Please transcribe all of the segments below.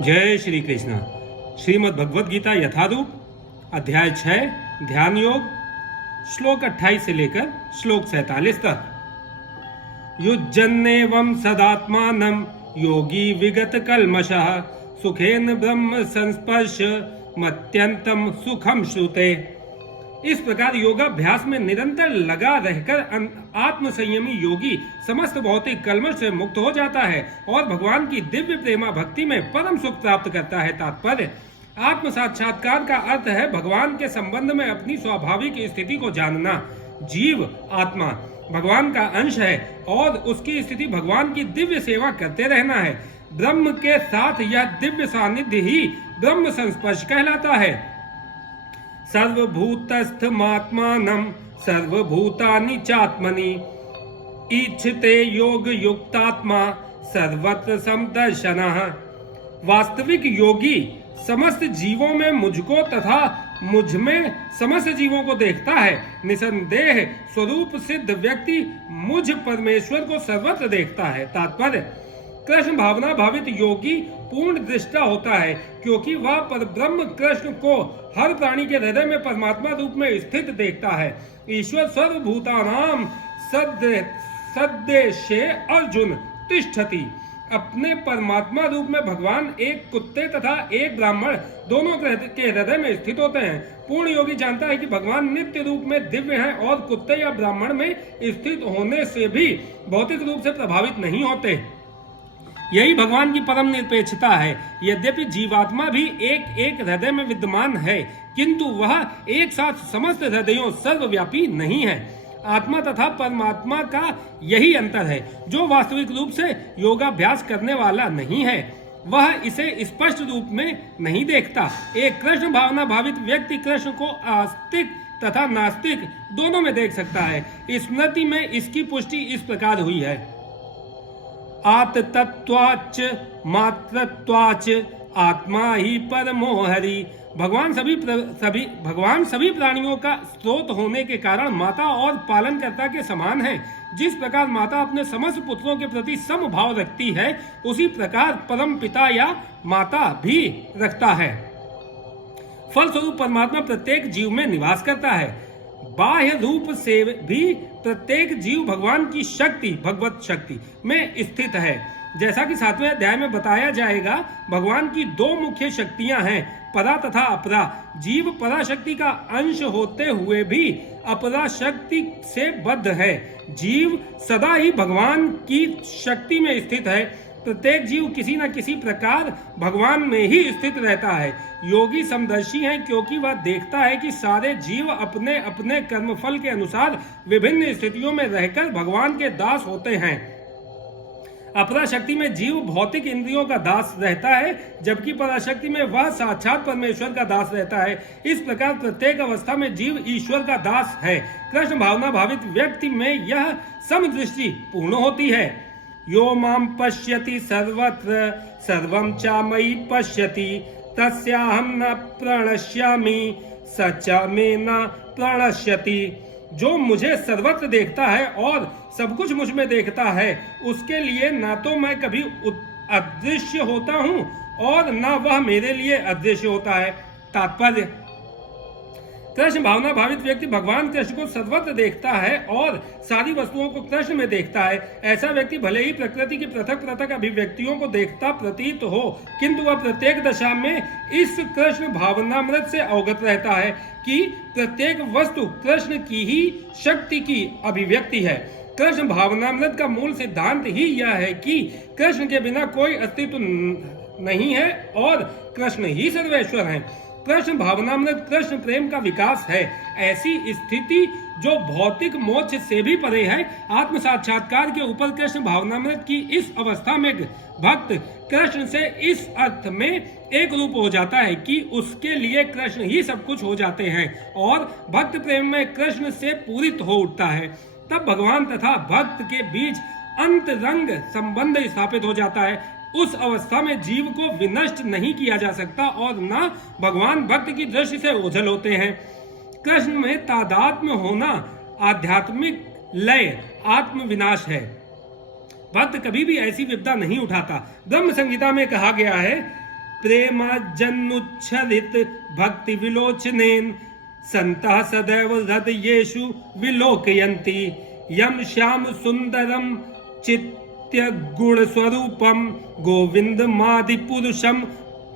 जय श्री कृष्ण। श्रीमद् भगवद गीता यथारूप अध्याय 6 ध्यान योग श्लोक 28 से लेकर श्लोक 47 तक। युज्जन्नेवं सदात्मानं योगी विगत कल्मषः सुखेन ब्रह्म संस्पर्श मत्यंतम सुखम श्रुते। इस प्रकार योगाभ्यास में निरंतर लगा रहकर आत्म संयमी योगी समस्त भौतिक कल्मश से मुक्त हो जाता है और भगवान की दिव्य प्रेमा भक्ति में परम सुख प्राप्त करता है। तात्पर्य आत्म साक्षात्कार का अर्थ है भगवान के संबंध में अपनी स्वाभाविक स्थिति को जानना। जीव आत्मा भगवान का अंश है और उसकी स्थिति भगवान की दिव्य सेवा करते रहना है। ब्रह्म के साथ यह दिव्य सानिध्य ही ब्रह्म संस्पर्श कहलाता है। सर्वभूतस्थमात्मानं सर्वभूतानि चात्मनि ईक्षते योग युक्तात्मा सर्वत्र समदर्शनः। वास्तविक योगी समस्त जीवों में मुझको तथा मुझ में समस्त जीवों को देखता है। निसंदेह स्वरूप सिद्ध व्यक्ति मुझ परमेश्वर को सर्वत्र देखता है। तात्पर्य कृष्ण भावना भावित योगी पूर्ण दृष्टा होता है क्योंकि वह परब्रह्म कृष्ण को हर प्राणी के हृदय में परमात्मा रूप में स्थित देखता है। ईश्वर सर्वभूतानां सद्देशे अर्जुन तिष्ठति। अपने परमात्मा रूप में भगवान एक कुत्ते तथा एक ब्राह्मण दोनों के हृदय में स्थित होते हैं। पूर्ण योगी जानता है कि भगवान नित्य रूप में दिव्य हैं और कुत्ते या ब्राह्मण में स्थित होने से भी भौतिक रूप से प्रभावित नहीं होते। यही भगवान की परम निरपेक्षता है। यद्यपि जीवात्मा भी एक एक हृदय में विद्यमान है किंतु वह एक साथ समस्त हृदयों सर्वव्यापी नहीं है। आत्मा तथा परमात्मा का यही अंतर है। जो वास्तविक रूप से योगाभ्यास करने वाला नहीं है वह इसे स्पष्ट रूप में नहीं देखता। एक कृष्ण भावना भावित व्यक्ति कृष्ण को आस्तिक तथा नास्तिक दोनों में देख सकता है। स्मृति में इसकी पुष्टि इस प्रकार हुई है। आत्तत्वाच मात्रत्वाच आत्मा ही परमो हरि। भगवान सभी प्राणियों का स्रोत होने के कारण माता और पालनकर्ता के समान है। जिस प्रकार माता अपने समस्त पुत्रों के प्रति समभाव रखती है उसी प्रकार परम पिता या माता भी रखता है। फलस्वरूप परमात्मा प्रत्येक जीव में निवास करता है। बाह्य रूप से भी प्रत्येक जीव भगवान की शक्ति भगवत शक्ति में स्थित है। जैसा कि 7वें अध्याय में बताया जाएगा भगवान की दो मुख्य शक्तियां हैं, परा तथा अपरा। जीव पराशक्ति का अंश होते हुए भी अपरा शक्ति से बद्ध है। जीव सदा ही भगवान की शक्ति में स्थित है। प्रत्येक जीव किसी न किसी प्रकार भगवान में ही स्थित रहता है। योगी समदर्शी है क्योंकि वह देखता है कि सारे जीव अपने अपने कर्मफल के अनुसार विभिन्न स्थितियों में रहकर भगवान के दास होते हैं। अपराशक्ति में जीव भौतिक इंद्रियों का दास रहता है जबकि पराशक्ति में वह साक्षात परमेश्वर का दास रहता है। इस प्रकार प्रत्येक अवस्था में जीव ईश्वर का दास है। कृष्ण भावना भावित व्यक्ति में यह समदृष्टि पूर्ण होती है। यो मां पश्यति सर्वत्र सर्वं च मयि पश्यति तस्याहं न प्रणश्यामि स च मे न प्रणश्यति। जो मुझे सर्वत्र देखता है और सब कुछ मुझ में देखता है उसके लिए न तो मैं कभी अदृश्य होता हूँ और न वह मेरे लिए अदृश्य होता है। तात्पर्य कृष्ण भावना भावित व्यक्ति भगवान कृष्ण को सर्वत्र देखता है और सारी वस्तुओं को कृष्ण में देखता है। ऐसा व्यक्ति भले ही प्रकृति की पृथक पृथक अभिव्यक्तियों को देखता प्रतीत हो किंतु वह प्रत्येक दशा में इस कृष्ण भावनामृत से अवगत रहता है कि प्रत्येक वस्तु कृष्ण की ही शक्ति की अभिव्यक्ति है। कृष्ण भावनामृत का मूल सिद्धांत ही यह है कि कृष्ण के बिना कोई अस्तित्व नहीं है और कृष्ण ही सर्वेश्वर है। कृष्ण भावनामृत कृष्ण प्रेम का विकास है। ऐसी स्थिति जो भौतिक मोक्ष से भी परे है। आत्म साक्षात्कार के ऊपर कृष्ण भावनामृत की इस अवस्था में भक्त कृष्ण से इस अर्थ में एक रूप हो जाता है कि उसके लिए कृष्ण ही सब कुछ हो जाते हैं और भक्त प्रेम में कृष्ण से पूरित हो उठता है। तब भगवान तथा भक्त के बीच अंतरंग संबंध स्थापित हो जाता है। उस अवस्था में जीव को विनष्ट नहीं किया जा सकता और न भगवान भक्त की दृष्टि से ओझल होते हैं। कृष्ण में तादात्म्य होना आध्यात्मिक लय आत्म विनाश है। भक्त कभी भी ऐसी विपदा नहीं उठाता। ब्रह्म संहिता में कहा गया है, प्रेमाजन्नुच्छलित भक्ति विलोचनेन संतः सदैव हृदयेषु विलोकयन्ति यम श्याम सुंदरम चित्य गुण स्वरूपम गोविंद मादि पुरुषम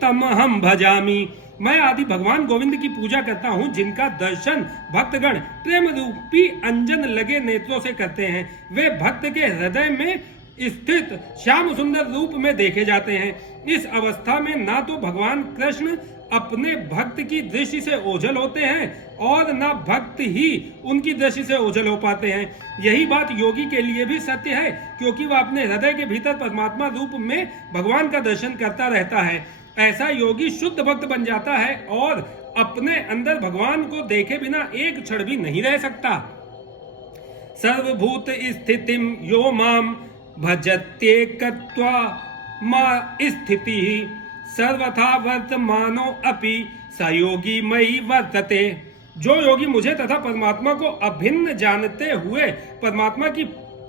तमहम भजामि। मैं आदि भगवान गोविंद की पूजा करता हूँ, जिनका दर्शन भक्तगण प्रेम रूपी अंजन लगे नेत्रों से करते हैं। वे भक्त के हृदय में स्थित श्याम सुंदर रूप में देखे जाते हैं। इस अवस्था में ना तो भगवान कृष्ण अपने भक्त की दृष्टि से ओझल होते हैं और ना भक्त ही उनकी दृष्टि से ओझल हो पाते हैं। यही बात योगी के लिए भी सत्य है, क्योंकि वह अपने हृदय के भीतर परमात्मा रूप में भगवान का दर्शन करता रहता है। ऐसा योगी शुद्ध भक्त बन जाता है और अपने अंदर भगवान को देखे बिना एक क्षण भी नहीं रह सकता। सर्वभूत स्थितिम यो माम भजत्येकत्वा मा स्थिति सर्वथा वर्तमानो अपि सयोगी मयि वर्तते। जो योगी मुझे तथा परमात्मा को अभिन्न जानते हुए परमात्मा की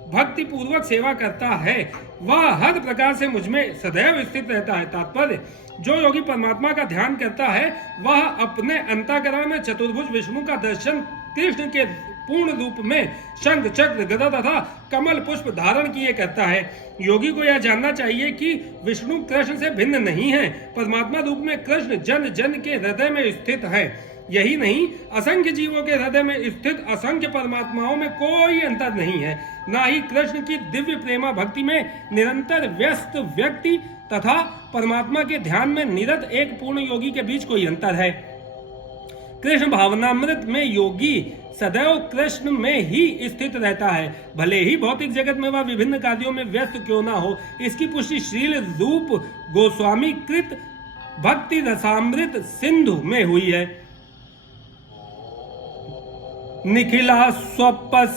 भक्ति पूर्वक सेवा करता है, वह हर प्रकार से मुझमें सदैव स्थित रहता है। तात्पर्य, जो योगी परमात्मा का ध्यान करता है वह अपने अंतःकरण में चतुर्भुज विष्णु का दर्शन कृष्ण के पूर्ण रूप में शंख चक्र गदा तथा कमल पुष्प धारण किए करता है। योगी को यह जानना चाहिए कि विष्णु कृष्ण से भिन्न नहीं है। परमात्मा रूप में कृष्ण जन जन के हृदय में स्थित है। यही नहीं, असंख्य जीवों के हृदय में स्थित असंख्य परमात्माओं में कोई अंतर नहीं है। ना ही कृष्ण की दिव्य प्रेमा भक्ति में निरंतर व्यस्त व्यक्ति तथा परमात्मा के ध्यान में निरत एक पूर्ण योगी के बीच कोई अंतर है। कृष्ण भावनामृत में योगी सदैव कृष्ण में ही स्थित रहता है, भले ही भौतिक जगत में वह विभिन्न कार्यों में व्यस्त क्यों ना हो। इसकी पुष्टि श्रील रूप गोस्वामी कृत भक्ति रसामृत सिंधु में हुई है। निखिला स्वपस्वस्थासु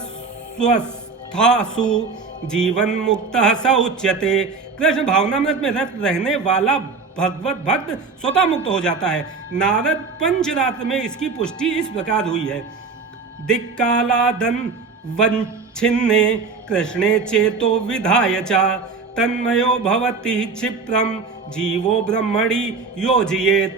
जीवन मुक्त स उच्यते। कृष्ण भावनामृत में रत रहने वाला भगवत भक्त स्वतः मुक्त हो जाता है। नारद पंचरात्र में इसकी पुष्टि इस प्रकार हुई है। दिक्कालादन वंचिन्ने कृष्णे चेतो विधाय च तन्मयो भवति क्षिप्रम जीवो ब्रह्मणि योजयेत।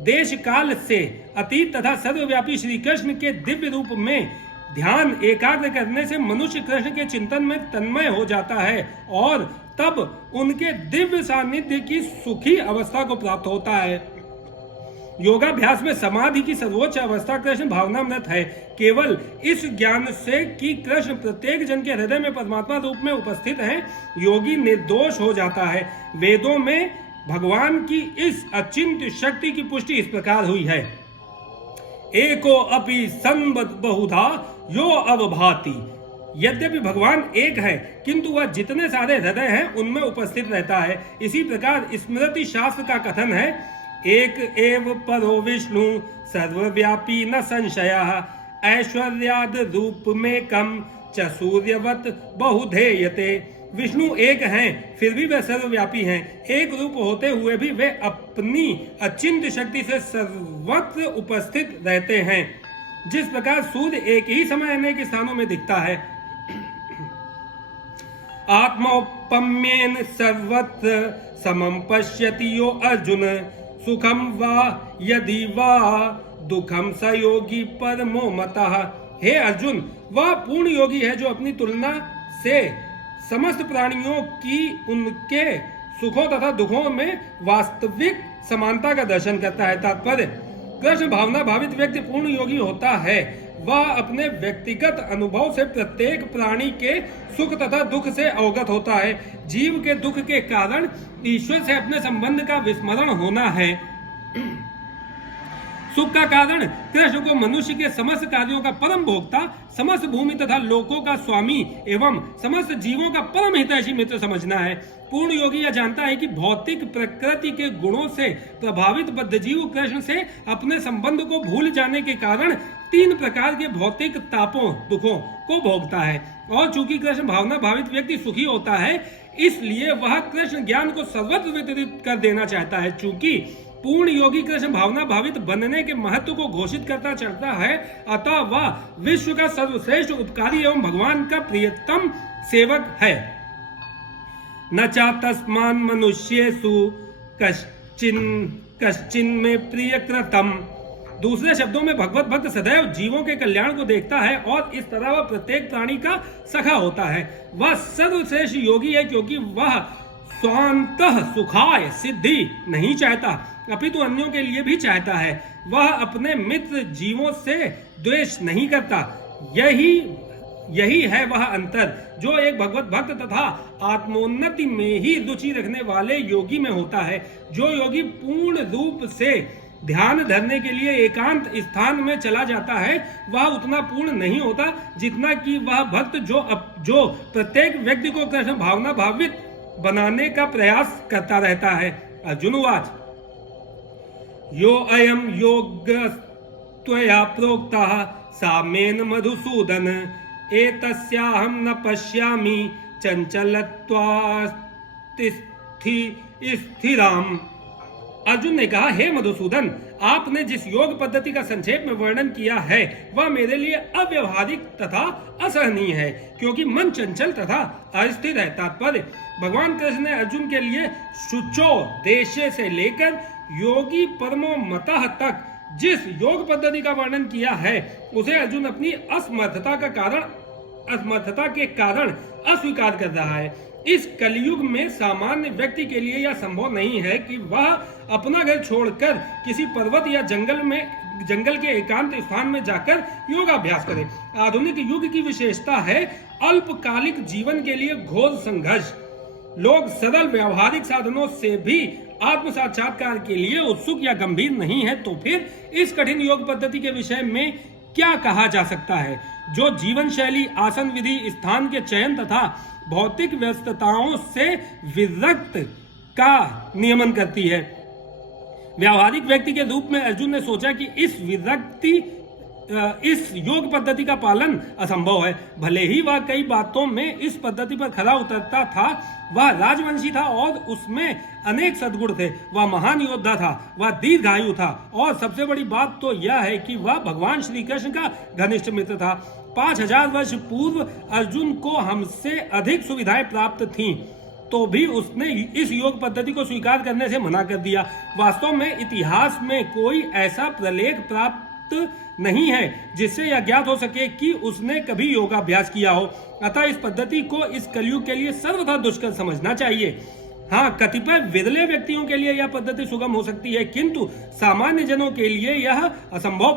देश काल से अतीत तथा सर्वव्यापी श्री कृष्ण के दिव्य रूप में ध्यान एकाग्र करने से मनुष्य कृष्ण के चिंतन में तन्मय हो जाता है और तब उनके दिव्य सानिध्य की सुखी अवस्था को प्राप्त होता है। योगाभ्यास में समाधि की सर्वोच्च अवस्था कृष्ण भावनामृत है। केवल इस ज्ञान से कि कृष्ण प्रत्येक जन के हृदय में परमात्मा रूप में उपस्थित हैं, योगी निर्दोष हो जाता है। वेदों में भगवान की इस अचिंत्य शक्ति की पुष्टि इस प्रकार हुई है। एको अपि संबत बहुधा यो अवभाति। यद्यपि भगवान एक है, किंतु वह जितने सारे हृदय हैं उनमें उपस्थित रहता है। इसी प्रकार स्मृति शास्त्र का कथन है, एक एव परो विष्णु सर्वव्यापी न संशयः ऐश्वर्याद रूप में कम च सूर्यवत बहुधेयते। विष्णु एक हैं, फिर भी वे सर्वव्यापी हैं। एक रूप होते हुए भी वे अपनी अचिंत्य शक्ति से सर्वत्र उपस्थित रहते हैं। जिस प्रकार सूर्य एक ही समय अनेक स्थानों में दिखता है। आत्मौपम्येन सर्वत्र समं पश्यति यो अर्जुन सुखम वा यदि वा दुखम स योगी परमो मतः। हे अर्जुन, वह पूर्ण योगी है जो अपनी तुलना से समस्त प्राणियों की उनके सुखों तथा दुखों में वास्तविक समानता का दर्शन करता है। तात्पर्य, कृष्ण भावना भावित व्यक्ति पूर्ण योगी होता है। वह अपने व्यक्तिगत अनुभव से प्रत्येक प्राणी के सुख तथा दुख से अवगत होता है। जीव के दुख के कारण ईश्वर से अपने संबंध का विस्मरण होना है। सुख का कारण कृष्ण को मनुष्य के समस्त कार्यों का परम भोक्ता, समस्त भूमि तथा लोकों का स्वामी एवं समस्त जीवों का परम हितैषी मित्र समझना है। पूर्ण योगी यह जानता है कि भौतिक प्रकृति के गुणों से प्रभावित बद्धजीव कृष्ण से अपने संबंध को भूल जाने के कारण 3 प्रकार के भौतिक तापों दुखों को भोगता है। और चूंकि कृष्ण भावना भावित व्यक्ति सुखी होता है, इसलिए वह कृष्ण ज्ञान को सर्वत्र वितरित कर देना चाहता है। चूंकि पूर्ण योगी कृष्ण भावना भावित बनने के महत्व को घोषित करता चलता है, अतः वह विश्व का सर्वश्रेष्ठ उपकारी एवं भगवान का प्रियतम सेवक है। न चा तस्मान मनुष्येषु कश्चिन में प्रिय कृतम। दूसरे शब्दों में भगवत भक्त सदैव जीवों के कल्याण को देखता है और इस तरह वह प्रत्येक प्राणी का सखा होता है। वह सर्वश्रेष्ठ योगी है क्योंकि वह स्वांतः सुखाय सिद्धि नहीं चाहता अपितु अन्यों के लिए भी चाहता है। वह अपने मित्र जीवों से द्वेष नहीं करता। यही है वह अंतर जो एक भगवत भक्त तथा आत्मोन्नति में ही रुचि रखने वाले योगी में होता है। जो योगी पूर्ण रूप से ध्यान धरने के लिए एकांत स्थान में चला जाता है वह उतना पूर्ण नहीं होता जितना कि वह भक्त जो प्रत्येक व्यक्ति को कृष्ण भावना भावित बनाने का प्रयास करता रहता है। अर्जुनवाच यो अयम योग त्वया प्रोक्तः सामेन मधुसूदन एतस्याहं न पश्यामि स्थिराम। अर्जुन ने कहा, हे मधुसूदन, आपने जिस योग पद्धति का संक्षेप में वर्णन किया है वह मेरे लिए अव्यवहारिक तथा असहनीय है क्योंकि मन चंचल तथा अस्थिर है। तात्पर्य, भगवान कृष्ण ने अर्जुन के लिए शुचो देशे से लेकर योगी परमो मतः तक जिस योग पद्धति का वर्णन किया है उसे अर्जुन अपनी असमर्थता के कारण अस्वीकार कर रहा है। इस कलयुग में सामान्य व्यक्ति के लिए यह संभव नहीं है कि वह अपना घर छोड़कर किसी पर्वत या जंगल के एकांत स्थान में जाकर योगाभ्यास करे। आधुनिक युग की विशेषता है अल्पकालिक जीवन के लिए घोर संघर्ष। लोग सरल व्यवहारिक साधनों से भी आत्म साक्षात्कार के लिए उत्सुक या गंभीर नहीं है। तो फिर इस कठिन योग पद्धति के विषय में क्या कहा जा सकता है जो जीवन शैली, आसन विधि, स्थान के चयन तथा भौतिक व्यस्तताओं से विरक्त का नियमन करती है। व्यावहारिक व्यक्ति के रूप में अर्जुन ने सोचा कि इस योग पद्धति का पालन असंभव है। भले ही वह कई बातों में इस पद्धति पर खरा उतरता था, वह राजवंशी था और उसमें अनेक सद्गुण थे। वह महान योद्धा था, वह दीर्घायु था और सबसे बड़ी बात तो यह है कि वह भगवान श्री कृष्ण का घनिष्ठ मित्र था। 5000 वर्ष पूर्व अर्जुन को हमसे अधिक सुविधाएं प्राप्त थीं, तो भी उसने इस योग पद्धति को स्वीकार करने से मना कर दिया। वास्तव में इतिहास में कोई ऐसा प्रलेख प्राप्त नहीं है जिससे यह ज्ञात हो सके कि उसने कभी योगाभ्यास किया हो। अतः इस पद्धति को इस कलयुग के लिए सर्वथा दुष्कर समझना चाहिए। हाँ, कतिपय विरले व्यक्तियों के लिए यह पद्धति सुगम हो सकती है, किंतु सामान्य जनों के लिए यह असंभव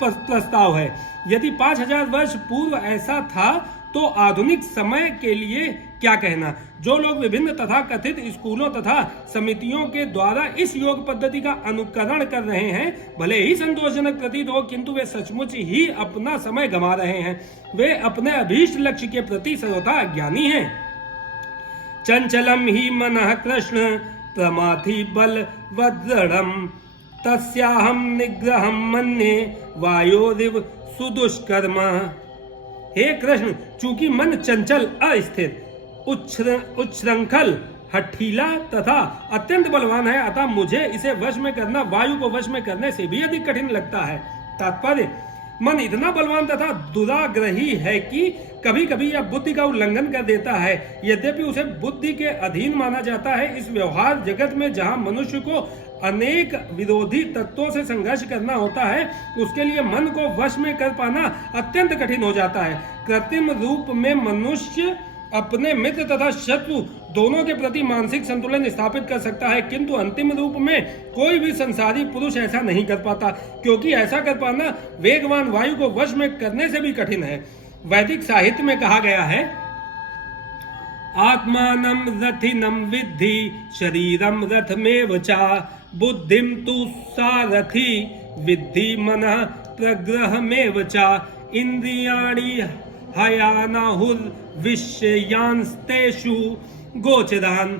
प्रस्ताव है। यदि 5000 वर्ष पूर्व ऐसा था तो आधुनिक समय के लिए क्या कहना। जो लोग विभिन्न तथा कथित स्कूलों तथा समितियों के द्वारा इस योग पद्धति का अनुकरण कर रहे हैं, भले ही संतोषजनक प्रतीत हो, किंतु वे सचमुच ही अपना समय गंवा रहे हैं। वे अपने अभीष्ट लक्ष्य के प्रति सर्वथा अज्ञानी हैं। चंचलम ही मनः कृष्ण प्रमाथि बल वज्रम तस्याहम निग्रहम मन्ये वायोरिव सुदुष्कर्म। हे कृष्ण, चूंकि मन चंचल, अस्थिर, उच्छृंखल, हठीला तथा अत्यंत बलवान है, अतः मुझे इसे वश में करना वायु को वश में करने से भी अधिक कठिन लगता है। तात्पर्य, मन इतना बलवान तथा दुराग्रही है कि कभी कभी यह बुद्धि का उल्लंघन कर देता है। यद्यपि उसे बुद्धि के अधीन माना जाता है, इस व्यवहार जगत में जहाँ मनुष्य को अनेक विरोधी तत्वों से संघर्ष करना होता है, उसके लिए मन को वश में कर पाना अत्यंत कठिन हो जाता है। कृत्रिम रूप में मनुष्य अपने मित्र तथा शत्रु दोनों के प्रति मानसिक संतुलन स्थापित कर सकता है, किंतु अंतिम रूप में कोई भी संसारी पुरुष ऐसा नहीं कर पाता, क्योंकि ऐसा कर पाना वेगवान वायु को वश में करने से भी कठिन है। वैदिक साहित्य में कहा गया है, आत्मानं रथिनं विद्धि शरीरं रथमेव च बुद्धिं तु सारथि विद्धि मनः प्रग्रहमेव च इंद्रियाणि हयानाहुर्विषयांस्तेषु गोचरान्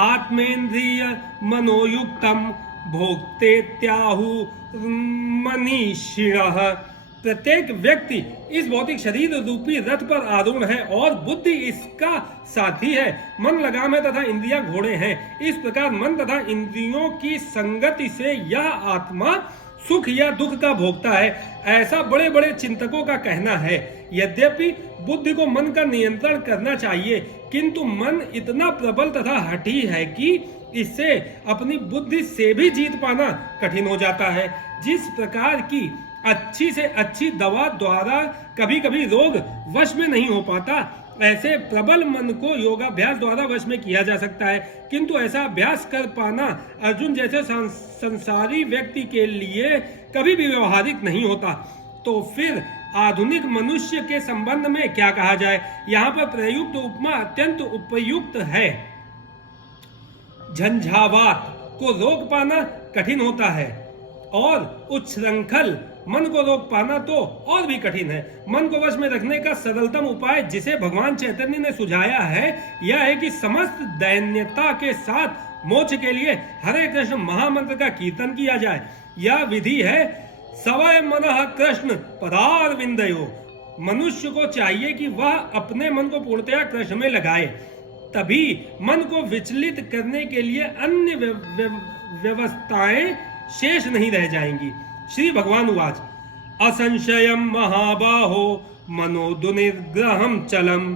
आत्मेन्द्रिय मनोयुक्तं भोक्तेत्याहुर्मनीषिणः। प्रत्येक व्यक्ति इस भौतिक शरीर रूपी रथ पर आरूढ़ है और बुद्धि इसका साथी है। मन लगाम है तथा इंद्रियां घोड़े हैं। इस प्रकार मन तथा इंद्रियों की संगति से यह आत्मा सुख या दुख का भोगता है, ऐसा बड़े बड़े चिंतकों का कहना है। यद्यपि बुद्धि को मन का नियंत्रण करना चाहिए, किंतु मन इतना प्रबल तथा हठी है कि इससे अपनी बुद्धि से भी जीत पाना कठिन हो जाता है। जिस प्रकार की अच्छी से अच्छी दवा द्वारा कभी कभी रोग वश में नहीं हो पाता, ऐसे प्रबल मन को योगाभ्यास द्वारा वश में किया जा सकता है, किंतु ऐसा अभ्यास कर पाना अर्जुन जैसे संसारी व्यक्ति के लिए कभी भी व्यवहारिक नहीं होता। तो फिर आधुनिक मनुष्य के संबंध में क्या कहा जाए? यहाँ पर प्रयुक्त उपमा अत्यंत उपयुक्त है। झंझावात को रोक पाना कठिन होता है और उच्छृंखल मन को रोक पाना तो और भी कठिन है। मन को वश में रखने का सरलतम उपाय जिसे भगवान चैतन्य ने सुझाया है, यह है कि समस्त दैन्यता के साथ मोक्ष के लिए हरे कृष्ण महामंत्र का कीर्तन किया जाए। यह विधि है सवय मनः कृष्ण पदारविंदयो। मनुष्य को चाहिए कि वह अपने मन को पूर्णतया कृष्ण में लगाए, तभी मन को विचलित करने के लिए अन्य व्यवस्थाएं शेष नहीं रह जाएंगी। श्री भगवान उवाच असंशयम महाबाहो मनोदुनिर्ग्रहम चलम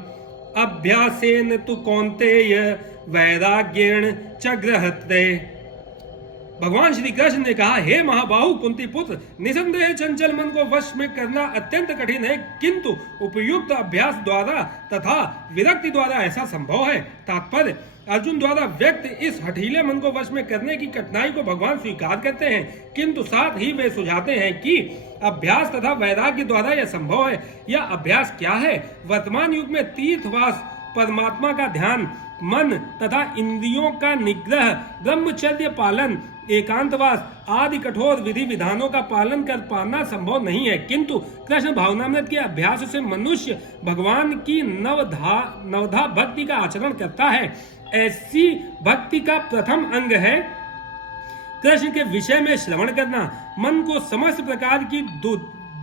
अभ्यासेन तु कौन्तेय वैराग्येण च गृह्यते। भगवान श्री कृष्ण ने कहा, हे महाबाहु कुंती पुत्र, निसंदेह चंचल मन को वश में करना अत्यंत कठिन है, किंतु उपयुक्त अभ्यास द्वारा तथा विरक्ति द्वारा ऐसा संभव है। तात्पर्य, अर्जुन द्वारा व्यक्त इस हठीले मन को वश में करने की कठिनाई को भगवान स्वीकार करते हैं, किंतु साथ ही वे सुझाते हैं कि अभ्यास तथा वैराग्य द्वारा यह संभव है। यह अभ्यास क्या है? वर्तमान युग में तीर्थवास, परमात्मा का ध्यान, मन तथा इंद्रियों का निग्रह, ब्रह्मचर्य पालन, एकांतवास आदि कठोर विधि विधानों का पालन कर पाना संभव नहीं है, किंतु कृष्ण भावनामृत के अभ्यास से मनुष्य भगवान की नवधा भक्ति का आचरण करता है। ऐसी भक्ति का प्रथम अंग है कृष्ण के विषय में श्रवण करना। मन को समस्त प्रकार की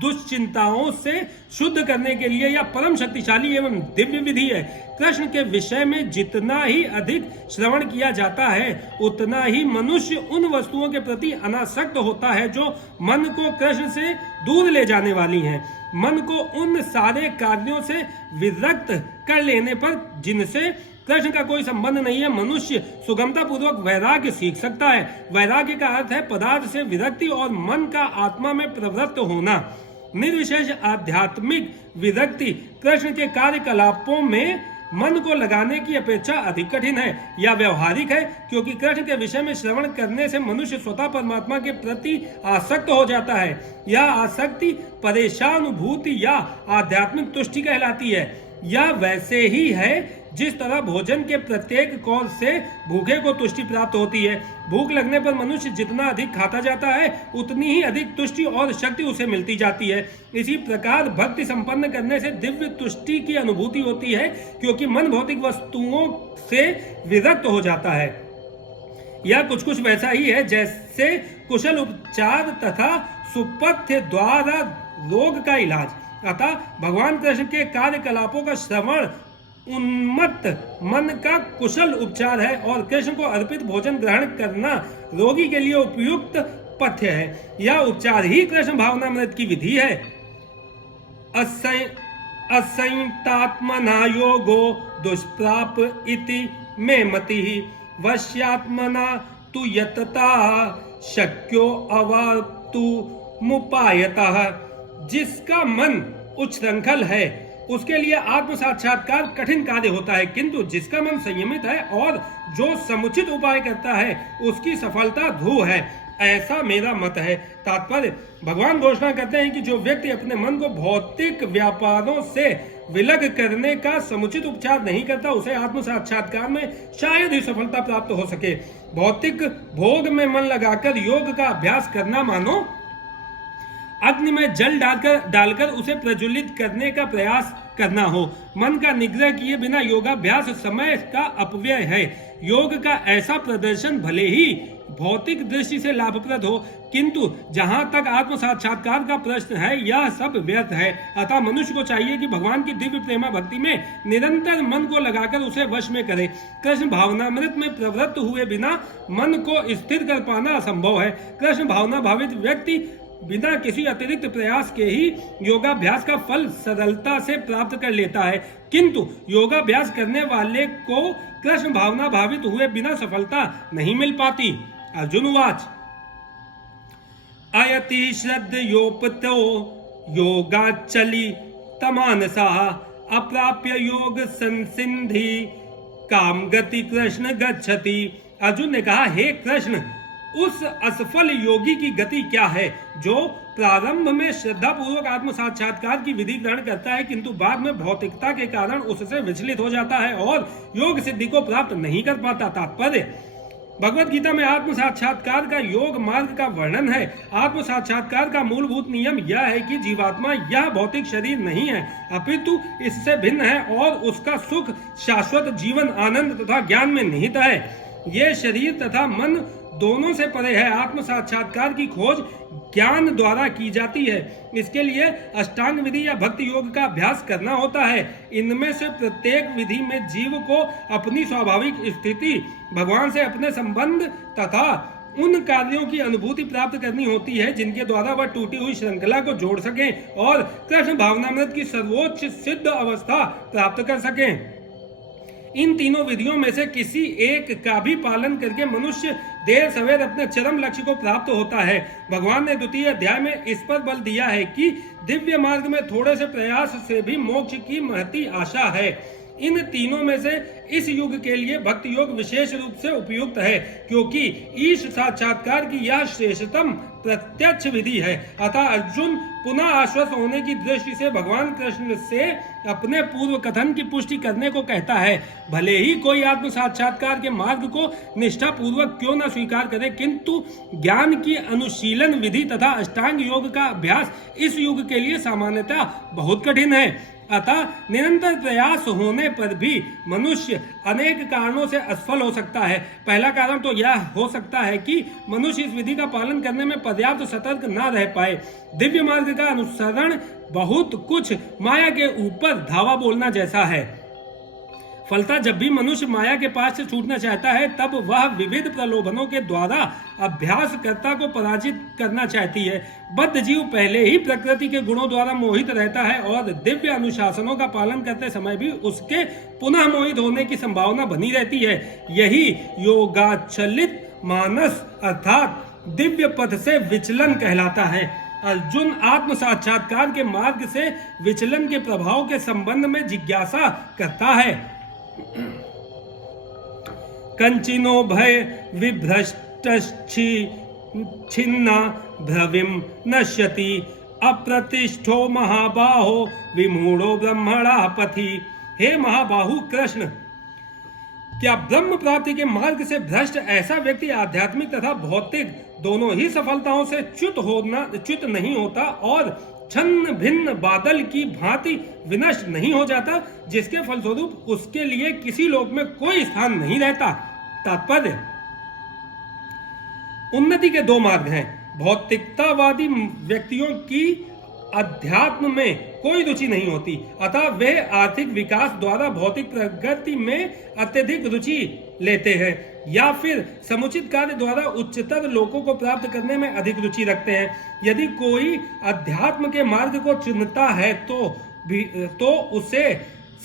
दुश्चिंताओं से शुद्ध करने के लिए यह परम शक्तिशाली एवं दिव्य विधि है। कृष्ण के विषय में जितना ही अधिक श्रवण किया जाता है, उतना ही मनुष्य उन वस्तुओं के प्रति अनासक्त होता है जो मन को कृष्ण से दूर ले जाने वाली हैं। मन को उन सारे कार्यों से विरक्त कर लेने पर जिनसे कृष्ण का कोई संबंध नहीं है, मनुष्य सुगमता पूर्वक वैराग्य सीख सकता है। वैराग्य का अर्थ है पदार्थ से विरक्ति और मन का आत्मा में प्रवृत्त होना। निर्विशेष आध्यात्मिक विरक्ति कृष्ण के कार्यकलापों में मन को लगाने की अपेक्षा अधिक कठिन है। यह व्यवहारिक है, क्योंकि कृष्ण के विषय में श्रवण करने से मनुष्य स्वतः परमात्मा के प्रति आसक्त हो जाता है। यह आसक्ति परेशानुभूति या आध्यात्मिक तुष्टि कहलाती है। यह वैसे ही है जिस तरह भोजन के प्रत्येक कौर से भूखे को तुष्टि प्राप्त होती है। भूख लगने पर मनुष्य जितना अधिक खाता जाता है, उतनी ही अधिक तुष्टि और शक्ति उसे मिलती जाती है। इसी प्रकार भक्ति संपन्न करने से दिव्य तुष्टि की अनुभूति होती है, क्योंकि मन भौतिक वस्तुओं से विरक्त हो जाता है। यह कुछ वैसा ही है जैसे कुशल उपचार तथा सुपथ्य द्वारा रोग का इलाज। अतः भगवान कृष्ण के कार्यकलापों का श्रवण उन्मत्त मन का कुशल उपचार है और कृष्ण को अर्पित भोजन ग्रहण करना रोगी के लिए उपयुक्त पथ्य है। यह उपचार ही कृष्ण भावनामृत की विधि है। असंयतात्मना योगो दुष्प्राप इति मे मतिः वश्यात्मना तु यतता शक्यो अवाप्तु मुपायतः। जिसका मन उच्छृंखल है उसके लिए आत्म साक्षात्कार कठिन कार्य होता है, किंतु जिसका मन संयमित है और जो समुचित उपाय करता है उसकी सफलता ध्रुव है। ऐसा मेरा मत है। तात्पर्य, भगवान घोषणा करते हैं कि जो व्यक्ति अपने मन को भौतिक व्यापारों से विलग करने का समुचित उपचार नहीं करता, उसे आत्म साक्षात्कार में शायद ही सफलता प्राप्त हो सके। भौतिक भोग में मन लगाकर योग का अभ्यास करना मानो अग्नि में जल डालकर उसे प्रज्वलित करने का प्रयास करना हो। मन का निग्रह किए बिना योगाभ्यास समय का अपव्यय है। योग का ऐसा प्रदर्शन भले ही भौतिक दृष्टि से लाभप्रद हो, किंतु जहां तक आत्म साक्षात्कार का प्रश्न है यह सब व्यर्थ है। अतः मनुष्य को चाहिए कि भगवान की दिव्य प्रेमा भक्ति में निरंतर मन को लगाकर उसे वश में करे। कृष्ण भावनामृत में प्रवृत्त हुए बिना मन को स्थिर कर पाना असंभव है। कृष्ण भावना भावित व्यक्ति बिना किसी अतिरिक्त प्रयास के ही योगाभ्यास का फल सरलता से प्राप्त कर लेता है, किंतु योगाभ्यास करने वाले को कृष्ण भावना भावित हुए बिना सफलता नहीं मिल पाती। अर्जुन उवाच अयति श्रद्धयोपतो योगाचली तमानसाः अप्राप्य योग संसिद्धि काम गति कृष्ण गच्छति। अर्जुन ने कहा, हे कृष्ण, उस असफल योगी की गति क्या है जो प्रारंभ में श्रद्धा पूर्वक आत्म साक्षात्कार की विधि ग्रहण करता है, किंतु बाद में भौतिकता के कारण उससे विचलित हो जाता है और योग सिद्धि को प्राप्त नहीं कर पाता। तात्पर्य, भगवत गीता में आत्म साक्षात्कार का योग मार्ग का वर्णन है। आत्म साक्षात्कार का मूलभूत नियम यह है कि जीवात्मा यह भौतिक शरीर नहीं है, अपितु इससे भिन्न है और उसका सुख शाश्वत जीवन, आनंद तथा ज्ञान में निहित है। ये शरीर तथा मन दोनों से परे है। आत्म साक्षात्कार की खोज ज्ञान द्वारा की जाती है। इसके लिए अष्टांग विधि या भक्ति योग का अभ्यास करना होता है। इनमें से प्रत्येक विधि में जीव को अपनी स्वाभाविक स्थिति, भगवान से अपने संबंध तथा उन कार्यों की अनुभूति प्राप्त करनी होती है जिनके द्वारा वह टूटी हुई श्रृंखला को जोड़ सके और कृष्ण भावनामृत की सर्वोच्च सिद्ध अवस्था प्राप्त कर सके। इन तीनों विधियों में से किसी एक का भी पालन करके मनुष्य देर सवेर अपने चरम लक्ष्य को प्राप्त होता है। भगवान ने द्वितीय अध्याय में इस पर बल दिया है कि दिव्य मार्ग में थोड़े से प्रयास से भी मोक्ष की महती आशा है। इन तीनों में से इस युग के लिए भक्ति योग विशेष रूप से उपयुक्त है, क्योंकि ईश साक्षात्कार की यह श्रेष्ठतम प्रत्यक्ष विधि है। अतः अर्जुन पुनः आश्वस्त होने की दृष्टि से भगवान कृष्ण से अपने पूर्व कथन की पुष्टि करने को कहता है। भले ही कोई आत्म साक्षात्कार के मार्ग को निष्ठा पूर्वक क्यों न स्वीकार करे, किंतु ज्ञान की अनुशीलन विधि तथा अष्टांग योग का अभ्यास इस युग के लिए सामान्यतः बहुत कठिन है। अतः निरंतर प्रयास होने पर भी मनुष्य अनेक कारणों से असफल हो सकता है। पहला कारण तो यह हो सकता है कि मनुष्य इस विधि का पालन करने में पर्याप्त सतर्क न रह पाए। दिव्य मार्ग का अनुसरण बहुत कुछ माया के ऊपर धावा बोलना जैसा है। फलतः जब भी मनुष्य माया के पास से छूटना चाहता है, तब वह विविध प्रलोभनों के द्वारा अभ्यासकर्ता को पराजित करना चाहती है। बद्ध जीव पहले ही प्रकृति के गुणों द्वारा मोहित रहता है और दिव्य अनुशासनों का पालन करते समय भी उसके पुनः मोहित होने की संभावना बनी रहती है। यही योगाचलित मानस अर्थात दिव्य पथ से विचलन कहलाता है। अर्जुन आत्म साक्षात्कार के मार्ग से विचलन के प्रभाव के संबंध में जिज्ञासा करता है। कंचिनो भय विभ्रष्टि छिन्ना भ्रविम नश्यति अप्रतिष्ठो महाबाहो विमूढ़ो ब्रह्मणा पथि। हे महाबाहु कृष्ण, क्या ब्रह्म प्राप्ति के मार्ग से भ्रष्ट ऐसा व्यक्ति आध्यात्मिक तथा भौतिक दोनों ही सफलताओं से च्युत नहीं होता और छन्न भिन्न बादल की भांति विनष्ट नहीं हो जाता, जिसके फलस्वरूप उसके लिए किसी लोक में कोई स्थान नहीं रहता। तात्पर्य, उन्नति के दो मार्ग हैं। भौतिकतावादी व्यक्तियों की अध्यात्म में कोई रुचि नहीं होती, अतः वे आर्थिक विकास द्वारा भौतिक प्रगति में अत्यधिक रुचि लेते हैं, या फिर समुचित कार्य द्वारा उच्चतर लोकों को प्राप्त करने में अधिक रुचि रखते हैं। यदि कोई अध्यात्म के मार्ग को चुनता है तो उसे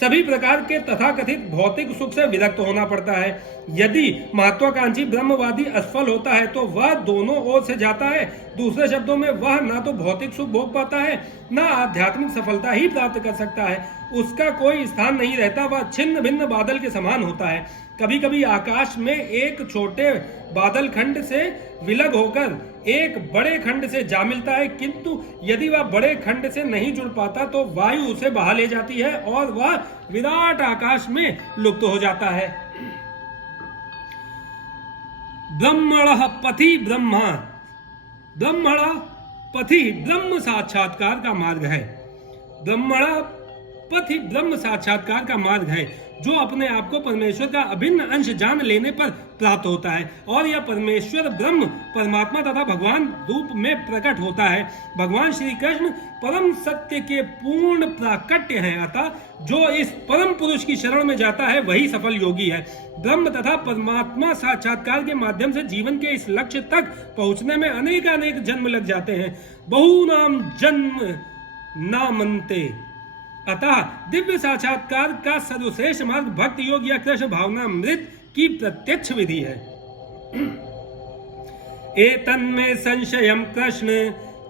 सभी प्रकार के तथाकथित भौतिक सुख से विरक्त होना पड़ता है। यदि महत्वाकांक्षी ब्रह्मवादी असफल होता है तो वह दोनों ओर से जाता है। दूसरे शब्दों में, वह ना तो भौतिक सुख भोग पाता है, ना आध्यात्मिक सफलता ही प्राप्त कर सकता है। उसका कोई स्थान नहीं रहता, वह छिन्न भिन्न बादल के समान होता है। कभी कभी आकाश में एक छोटे बादल खंड से विलग होकर एक बड़े खंड से जा मिलता है, किंतु यदि वह बड़े खंड से नहीं जुड़ पाता तो वायु उसे बहा ले जाती है और वह विराट आकाश में लुप्त हो जाता है। ब्रह्मणः पथि ब्रह्मा, ब्रह्मणः पथि ब्रह्म साक्षात्कार का मार्ग है। ब्रह्मणः पथ ही ब्रह्म साक्षात्कार का मार्ग है, जो अपने आप को परमेश्वर का अभिन्न अंश जान लेने पर प्राप्त होता है। और यह परमेश्वर ब्रह्म परमात्मा तथा भगवान रूप में प्रकट होता है। भगवान श्री कृष्ण परम सत्य के पूर्ण प्राकट्य हैं। अतः जो इस परम पुरुष की शरण में जाता है वही सफल योगी है। ब्रह्म तथा परमात्मा साक्षात्कार के माध्यम से जीवन के इस लक्ष्य तक पहुंचने में अनेक जन्म लग जाते हैं। बहुनाम जन्म नामन्ते। अतः दिव्य साक्षात्कार का सर्वश्रेष्ठ मार्ग भक्ति योग या कृष्ण भावनामृत की प्रत्यक्ष विधि है। एतन्मे संशयं कृष्ण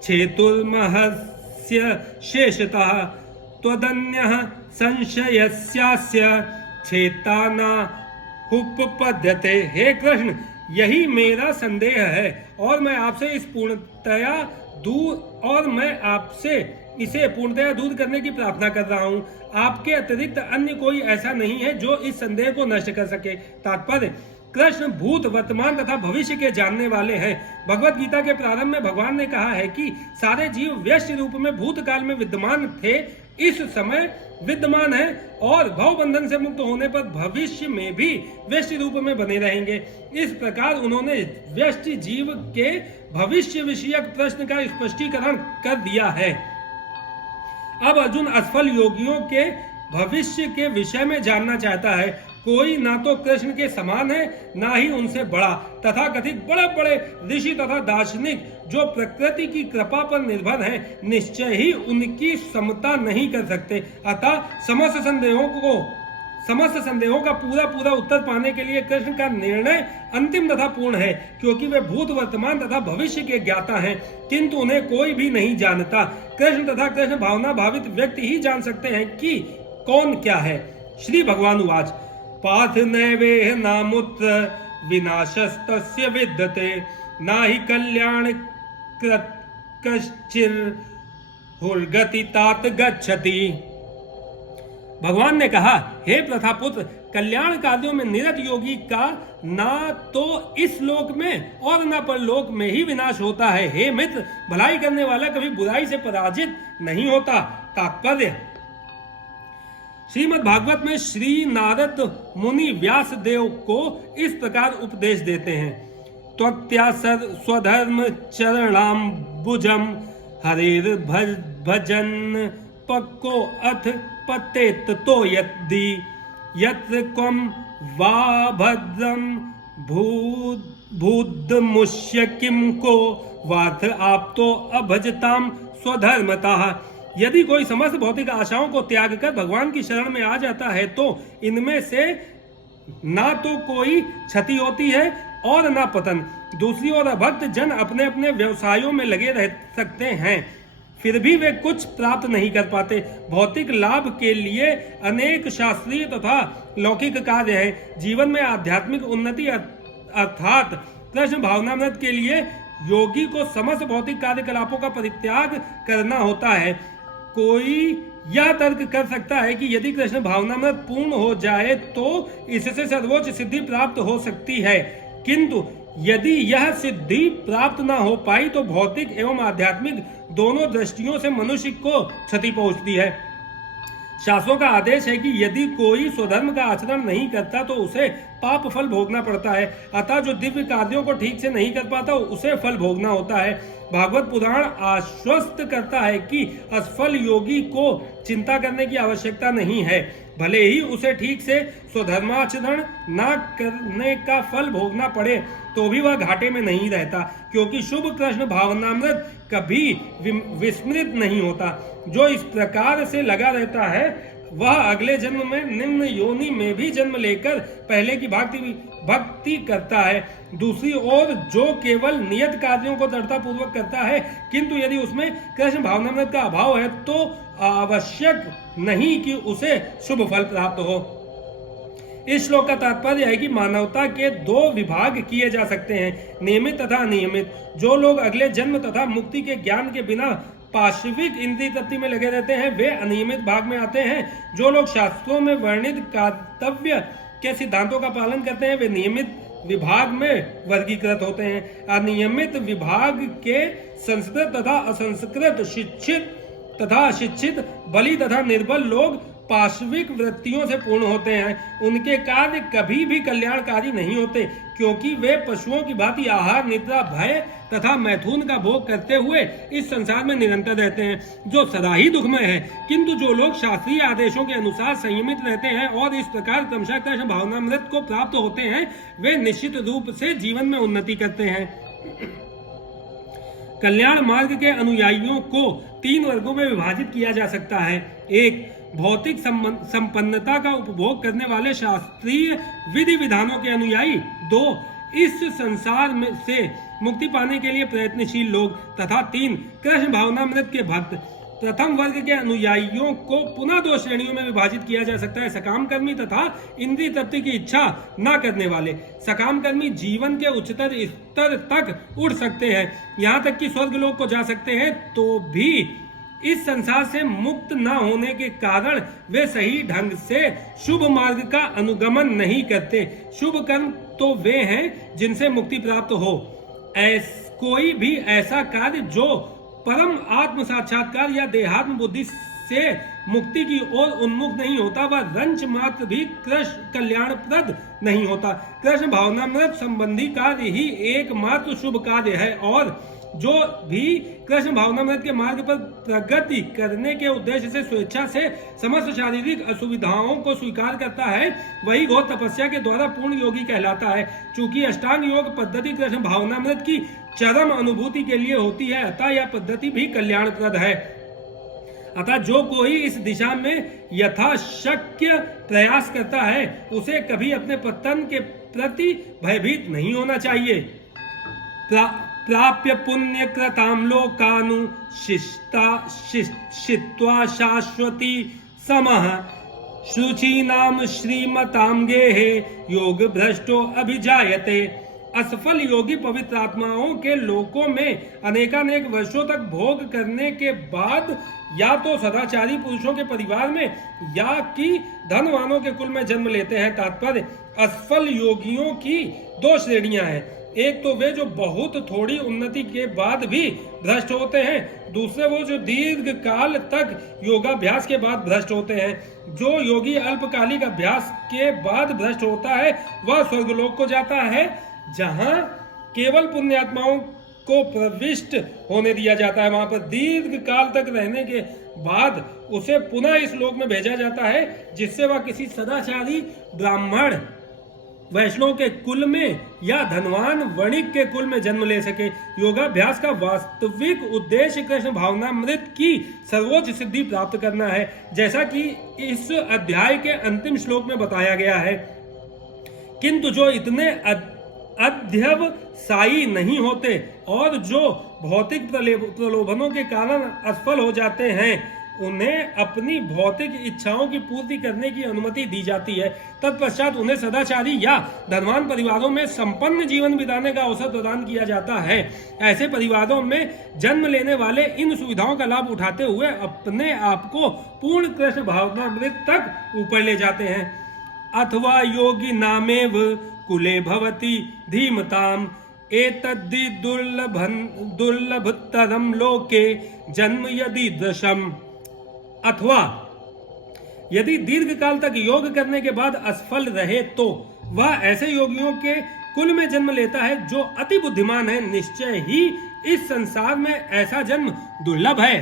छेतुर्महस्य शेषतः त्वदन्यः संशयस्यास्य छेताना उपपद्यते। हे कृष्ण, यही मेरा संदेह है और मैं आपसे इसे पूर्णतया दूर करने की प्रार्थना कर रहा हूँ। आपके अतिरिक्त अन्य कोई ऐसा नहीं है जो इस संदेह को नष्ट कर सके। तात्पर्य, कृष्ण भूत वर्तमान तथा भविष्य के जानने वाले हैं। भगवत गीता के प्रारंभ में भगवान ने कहा है कि सारे जीव व्यष्टि रूप में भूतकाल में विद्यमान थे, इस समय विद्यमान है और भवबंधन से मुक्त होने पर भविष्य में भी व्यष्टि रूप में बने रहेंगे। इस प्रकार उन्होंने व्यष्टि जीव के भविष्य विषयक प्रश्न का स्पष्टीकरण कर दिया है। अब अर्जुन असफल योगियों के भविष्य के विषय में जानना चाहता है। कोई ना तो कृष्ण के समान है, ना ही उनसे बड़ा। तथा कथित बड़े बड़े ऋषि तथा दार्शनिक जो प्रकृति की कृपा पर निर्भर हैं, निश्चय ही उनकी समता नहीं कर सकते। अतः समस्त संदेहों का पूरा उत्तर पाने के लिए कृष्ण का निर्णय अंतिम तथा पूर्ण है, क्योंकि वे भूत वर्तमान तथा भविष्य के ज्ञाता हैं, किंतु उन्हें कोई भी नहीं जानता। कृष्ण तथा कृष्ण भावना भावित व्यक्ति ही जान सकते हैं कि कौन क्या है। श्री भगवान उवाच पार्थ नैवेह नामुत्र विनाशस्तस्य विद्यते नाहि कल्याण कृत कश्चिर हुर्गति तात गच्छति। भगवान ने कहा, हे प्रथापुत्र, कल्याण कार्यों में निरत योगी का ना तो इस लोक में और ना परलोक में ही विनाश होता है। हे मित्र, भलाई करने वाला कभी बुराई से पराजित नहीं होता। तात्पर्य, श्रीमद् भागवत में श्री नारद मुनि व्यास देव को इस प्रकार उपदेश देते हैं। त्वक्त्या स्वधर्म चरणाम्बुजम हरेर भजन पक्को अथ पतेत तो यदि यत्र कम वा भद्रम भूदमुष्य किम को वाथ आप तो अभजताम स्वधर्मतः। यदि कोई समस्त भौतिक आशाओं को त्याग कर भगवान की शरण में आ जाता है तो इनमें से ना तो कोई क्षति होती है और ना पतन। दूसरी ओर अभक्त जन अपने अपने व्यवसायों में लगे रह सकते हैं, फिर भी वे कुछ प्राप्त नहीं कर पाते। भौतिक लाभ के लिए अनेक शास्त्रीय तथा लौकिक कार्य हैं। जीवन में आध्यात्मिक उन्नति अर्थात कृष्ण भावनामृत के लिए योगी को समस्त भौतिक कार्यकलापों का परित्याग करना होता है। कोई यह तर्क कर सकता है कि यदि कृष्ण भावनामृत पूर्ण हो जाए तो इससे सर्वोच्च सिद्धि प्राप्त हो सकती है, किंतु यदि यह सिद्धि प्राप्त न हो पाई तो भौतिक एवं आध्यात्मिक दोनों दृष्टियों से मनुष्य को क्षति पहुंचती है। शास्त्रों का आदेश है कि यदि कोई स्वधर्म का आचरण नहीं करता तो उसे पाप फल भोगना पड़ता है। अतः जो दिव्य कार्यों को ठीक से नहीं कर पाता उसे फल भोगना होता है। भागवत पुराण आश्वस्त करता है कि असफल योगी को चिंता करने की आवश्यकता नहीं है। भले ही उसे ठीक से स्वधर्माचरण न करने का फल भोगना पड़े तो भी वह घाटे में नहीं रहता, क्योंकि शुभ कृष्ण भावनामृत कभी विस्मृत नहीं होता। जो इस प्रकार से लगा रहता है वह अगले जन्म में निम्न योनि में भी जन्म लेकर पहले की भक्ति करता है। दूसरी ओर जो केवल नियत कार्यों को दृढ़ता पूर्वक करता है, किंतु यदि उसमें कृष्ण भावनामृत का अभाव है तो आवश्यक नहीं कि उसे शुभ फल प्राप्त हो। इस श्लोक का तात्पर्य है कि मानवता के दो विभाग किए जा सकते हैं, नियमित तथा अनियमित। जो लोग अगले जन्म तथा मुक्ति के ज्ञान के बिना पाशविक इंद्रिय तृप्ति में लगे रहते हैं वे अनियमित भाग में आते हैं। जो लोग शास्त्रों में वर्णित कर्तव्य के सिद्धांतों का पालन करते हैं वे नियमित विभाग में वर्गीकृत होते हैं। अनियमित विभाग के संस्कृत तथा असंस्कृत शिक्षित तथा अशिक्षित, बलि तथा निर्बल लोग पाशविक वृत्तियों से पूर्ण होते हैं। उनके कार्य कभी भी कल्याणकारी नहीं होते, क्योंकि वे पशुओं की भांति आहार, निद्रा, भय तथा मैथुन का भोग करते हुए इस संसार में निरंतर रहते हैं, जो सदा ही दुखमय है। किंतु जो लोग शास्त्रीय आदेशों के अनुसार संयमित रहते हैं और इस प्रकार क्रमशः कृष्ण भावनामृत को प्राप्त होते हैं, वे निश्चित रूप से जीवन में उन्नति करते हैं। कल्याण मार्ग के अनुयायियों को 3 वर्गों में विभाजित किया जा सकता है। 1. भौतिक संपन्नता का उपभोग करने वाले शास्त्रीय विधि विधानों के अनुयायी। 2. इस संसार में से मुक्ति पाने के लिए प्रयत्नशील लोग। तथा 3. कृष्ण भावनामृत के भक्त। प्रथम वर्ग के अनुयायियों को पुनः 2 श्रेणियों में विभाजित किया जा सकता है: सकाम कर्मी तथा इंद्रिय तृप्ति की इच्छा न करने वाले। सकाम कर्मी जीवन के उच्चतर स्तर तक उठ सकते हैं, यहाँ तक कि स्वर्ग लोक को जा सकते हैं, तो भी इस संसार से मुक्त न होने के कारण वे सही ढंग से शुभ मार्ग का अनुगमन नहीं करते। शुभ कर्म तो वे हैं जिनसे मुक्ति प्राप्त हो। कोई भी ऐसा कार्य जो परम आत्म साक्षात्कार या देहात्म बुद्धि से मुक्ति की ओर उन्मुख नहीं होता, वह रंच मात्र भी कृष्ण कल्याणप्रद नहीं होता। कृष्ण भावनामृत संबंधी कार्य ही एकमात्र शुभ कार्य है, और जो भी कृष्ण भावनामृत के मार्ग पर प्रगति करने के उद्देश्य से स्वेच्छा से समस्त शारीरिक असुविधाओं को स्वीकार करता है, वही घोर तपस्या के द्वारा पूर्ण योगी कहलाता है। चूंकि अष्टांग योग पद्धति कृष्ण भावनामृत की चरम अनुभूति के लिए होती है, अतः यह पद्धति भी कल्याणप्रद है। अतः जो कोई इस दिशा में यथाशक्य प्रयास करता है, उसे कभी अपने पतन के प्रति भयभीत नहीं होना चाहिए। प्राप्य पुण्य कृताम लोकानु शिष्टा शाश्वती समः शुचीनाम श्रीमताम गेहे योग भ्रष्टो अभिजायते। असफल योगी पवित्र आत्माओं के लोकों में अनेकानेक वर्षों तक भोग करने के बाद या तो सदाचारी पुरुषों के परिवार में या कि धनवानों के कुल में जन्म लेते हैं। तात्पर्य, असफल योगियों की 2 श्रेणियां हैं। एक तो वे जो बहुत थोड़ी उन्नति के बाद भी भ्रष्ट होते हैं, दूसरे वो जो दीर्घ काल तक योगाभ्यास के बाद भ्रष्ट होते हैं। जो योगी अल्पकालिक अभ्यास के बाद भ्रष्ट होता है, वह स्वर्गलोक को जाता है, जहां केवल पुण्यात्माओं को प्रविष्ट होने दिया जाता है। वहां पर दीर्घ काल तक रहने के बाद उसे पुनः इस लोक में भेजा जाता है, जिससे वह किसी सदाचारी ब्राह्मण, वैष्णव के कुल में या धनवान वणिक के कुल में जन्म ले सके। योगाभ्यास का वास्तविक उद्देश्य कृष्ण भावनामृत की सर्वोच्च सिद्धि प्राप्त करना है, जैसा कि इस अध्याय के अंतिम श्लोक में बताया गया है। किंतु जो इतने अध्यवसायी नहीं होते और जो भौतिक प्रलोभनों के कारण असफल हो जाते हैं, उन्हें अपनी भौतिक इच्छाओं की पूर्ति करने की अनुमति दी जाती है। तत्पश्चात उन्हें सदाचारी या धनवान परिवारों में संपन्न जीवन बिताने का अवसर प्रदान किया जाता है। ऐसे परिवारों में जन्म लेने वाले इन सुविधाओं का लाभ उठाते हुए अपने आप को पूर्ण कृष्ण भावनामृत तक ऊपर ले जाते हैं। अथवा योगी नामेव कुले भवति धीमताम एतद्धि दुर्लभतरम लोके जन्म यदि दशम। अथवा यदि दीर्घ काल तक योग करने के बाद असफल रहे, तो वह ऐसे योगियों के कुल में जन्म लेता है जो अति बुद्धिमान है। निश्चय ही इस संसार में ऐसा जन्म दुर्लभ है।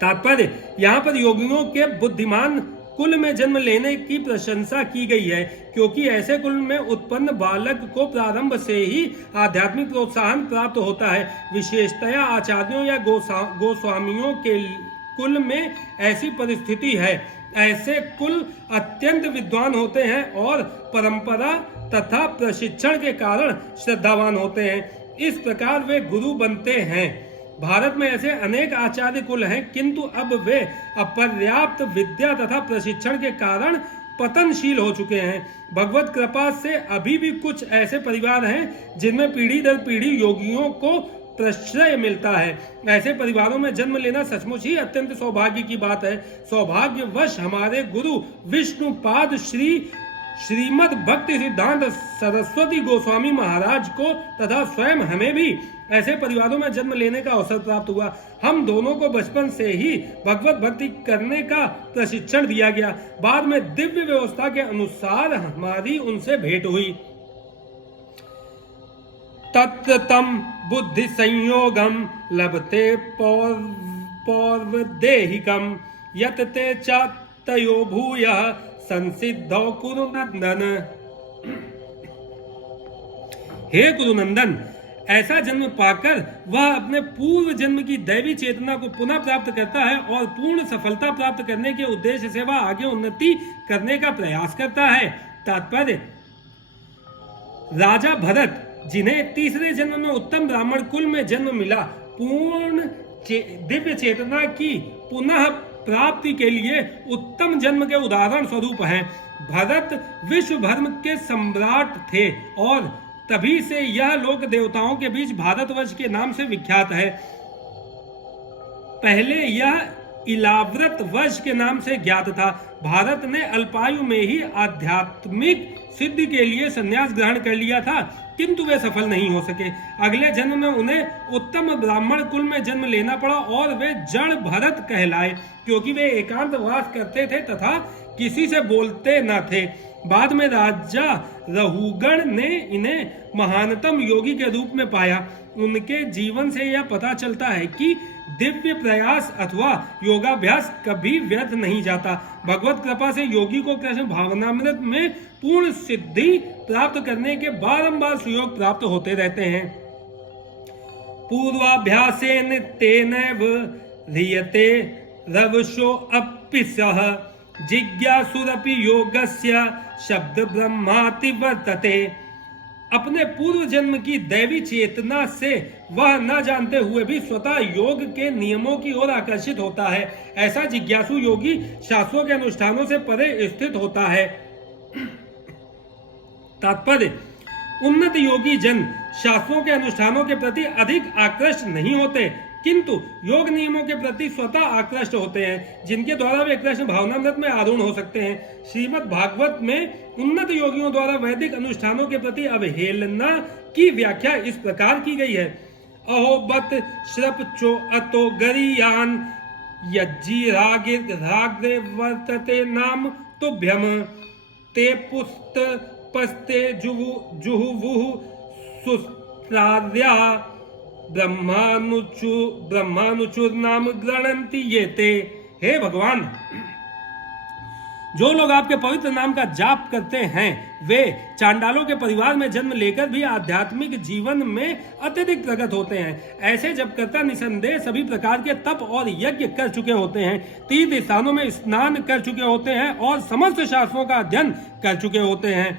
तात्पर्य, यहाँ पर योगियों के बुद्धिमान कुल में जन्म लेने की प्रशंसा की गई है, क्योंकि ऐसे कुल में उत्पन्न बालक को प्रारंभ से ही आध्यात्मिक प्रोत्साहन प्राप्त होता है। विशेषतया आचार्यों या गोस्वामियों के कुल में ऐसी परिस्थिति है। ऐसे कुल अत्यंत विद्वान होते हैं और परंपरा तथा प्रशिक्षण के कारण श्रद्धावान होते हैं। इस प्रकार वे गुरु बनते हैं। भारत में ऐसे अनेक आचार्य कुल हैं, किंतु अब वे अपर्याप्त विद्या तथा प्रशिक्षण के कारण पतनशील हो चुके हैं। भगवत कृपा से अभी भी कुछ ऐसे परिवार हैं जिनमें पीढ़ी दर पीढ़ी योगियों को प्रश्रय मिलता है। ऐसे परिवारों में जन्म लेना सचमुच ही अत्यंत सौभाग्य की बात है। सौभाग्यवश हमारे गुरु विष्णुपाद श्री श्रीमद् भक्ति सिद्धांत सरस्वती गोस्वामी महाराज को तथा स्वयं हमें भी ऐसे परिवारों में जन्म लेने का अवसर प्राप्त हुआ। हम दोनों को बचपन से ही भगवत भक्ति करने का प्रशिक्षण दिया गया। बाद में दिव्य व्यवस्था के अनुसार हमारी उनसे भेंट हुई। तत्र तम बुद्धि संयोगम लभते पौर्वदेहिकम यत ते च तयो भूयः संसिद्धौ कुरुनंदन। हे कुरुनंदन, ऐसा जन्म पाकर वह अपने पूर्व जन्म की दैवी चेतना को पुनः प्राप्त करता है और पूर्ण सफलता प्राप्त करने के उद्देश्य से वह आगे उन्नति करने का प्रयास करता है। तात्पर्य, राजा भरत, जिन्हें तीसरे जन्म में उत्तम ब्राह्मण कुल में जन्म मिला, पूर्ण दिव्य चेतना की पुनः प्राप्ति के लिए उत्तम जन्म के उदाहरण स्वरूप हैं। भरत विश्व भर के सम्राट थे और तभी से यह लोक देवताओं के बीच भारतवर्ष के नाम से विख्यात है। पहले यह इलाव्रत वर्ष के नाम से ज्ञात था। भारत ने अल्पायु में ही आध्यात्मिक सिद्धि के लिए संन्यास ग्रहण कर लिया था, किंतु वे सफल नहीं हो सके। अगले जन्म में उन्हें उत्तम ब्राह्मण कुल में जन्म लेना पड़ा और वे जड़ भरत कहलाए, क्योंकि वे एकांतवास करते थे तथा किसी से बोलते न थे। बाद में राजा रहुगण ने इन्हें महानतम योगी के रूप में पाया। उनके जीवन से यह पता चलता है कि दिव्य प्रयास अथवा योगाभ्यास कभी व्यर्थ नहीं जाता। भगवत कृपा से योगी को कृष्ण भावनामृत में पूर्ण सिद्धि प्राप्त करने के बारंबार सुयोग प्राप्त होते रहते हैं। पूर्वाभ्यासेन तेनैव ह्रियते रवशो अपि सः जिज्ञासुरपि योगस्य शब्द ब्रह्माति वर्तते। अपने पूर्व जन्म की दैवी चेतना से वह न जानते हुए भी स्वतः योग के नियमों की ओर आकर्षित होता है। ऐसा जिज्ञासु योगी शास्त्रों के अनुष्ठानों से परे स्थित होता है। तात्पर्य, उन्नत योगी जन शास्त्रों के अनुष्ठानों के प्रति अधिक आकृष्ट नहीं होते, किंतु योग नियमों के प्रति स्वतः आकृष्ट होते हैं, जिनके द्वारा वे कृष्ण भावनामृत में आरूढ़ हो सकते हैं। श्रीमद् भागवत में उन्नत योगियों द्वारा वैदिक अनुष्ठानों के प्रति अवहेलना की व्याख्या इस प्रकार की गई है। अहो बत श्रप चो अतो गरीयान यज्जी रागे वर्तते नाम तुभ्यम ते पुस्त पस्ते जुहुवुः सुस्रार्या ब्रह्मानुचुर नाम गणन्ति ये ते। हे भगवान, जो लोग आपके पवित्र नाम का जाप करते हैं वे चांडालों के परिवार में जन्म लेकर भी आध्यात्मिक जीवन में अत्यधिक प्रगत होते हैं। ऐसे जपकर्ता निसंदेह सभी प्रकार के तप और यज्ञ कर चुके होते हैं, तीर्थ स्थानों में स्नान कर चुके होते हैं और समस्त शास्त्रों का अध्ययन कर चुके होते हैं।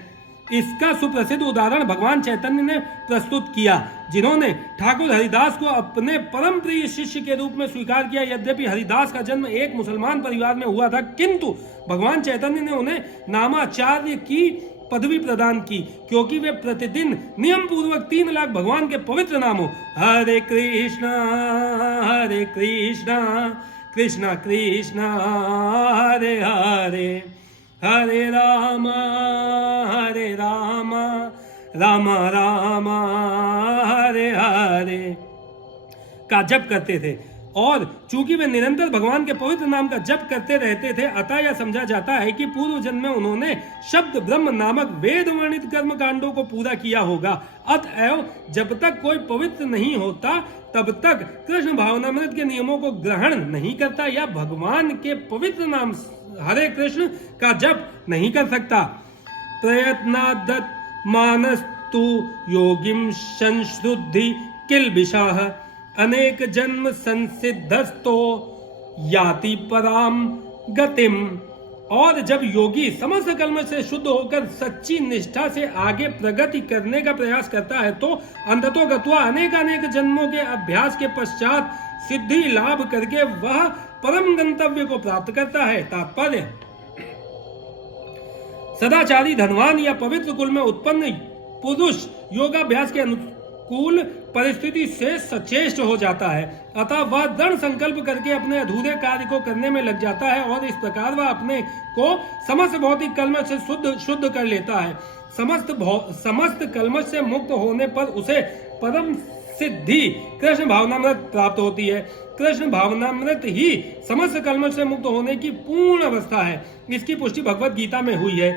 इसका सुप्रसिद्ध उदाहरण भगवान चैतन्य ने प्रस्तुत किया, जिन्होंने ठाकुर हरिदास को अपने परम प्रिय शिष्य के रूप में स्वीकार किया। यद्यपि हरिदास का जन्म एक मुसलमान परिवार में हुआ था, किंतु भगवान चैतन्य ने उन्हें नामाचार्य की पदवी प्रदान की, क्योंकि वे प्रतिदिन नियम पूर्वक 3 लाख भगवान के पवित्र नामों हरे कृष्णा कृष्णा कृष्णा हरे हरे हरे राम राम राम हरे हरे का जप करते थे। और चूंकि वे निरंतर भगवान के पवित्र नाम का जप करते रहते थे, अतः यह समझा जाता है कि पूर्व जन्म में उन्होंने शब्द ब्रह्म नामक वेद वर्णित कर्म कांडों को पूरा किया होगा। अतएव जब तक कोई पवित्र नहीं होता तब तक कृष्ण भावनामृत के नियमों को ग्रहण नहीं करता या भगवान के पवित्र नाम हरे कृष्ण का जप नहीं कर सकता। प्रयत्नादत मानस्तु योगिम संशुद्धि किल्बिषाः अनेक जन्म संसिद्धस्तो याति पराम गतिम। और जब योगी समस्त कर्म से शुद्ध होकर सच्ची निष्ठा से आगे प्रगति करने का प्रयास करता है तो अंततो गत्वा अनेक जन्मों के अभ्यास के पश्चात सिद्धि लाभ करके वह परम गंतव्य को प्राप्त करता है। तात्पर्य, सदाचारी धनवान या पवित्र कुल में उत्पन्न पुरुष योगाभ्यास के प्रतिकूल परिस्थिति से सचेष्ट हो जाता है। अतः वह दृढ़ संकल्प करके अपने अधूरे कार्य को करने में लग जाता है और इस प्रकार वह अपने को समस्त भौतिक कलमश से शुद्ध कर लेता है। समस्त कलमश से मुक्त होने पर उसे परम सिद्धि कृष्ण भावनामृत प्राप्त होती है। कृष्ण भावनामृत ही समस्त कलमश से मुक्त होने की पूर्ण अवस्था है। इसकी पुष्टि भगवत गीता में हुई है।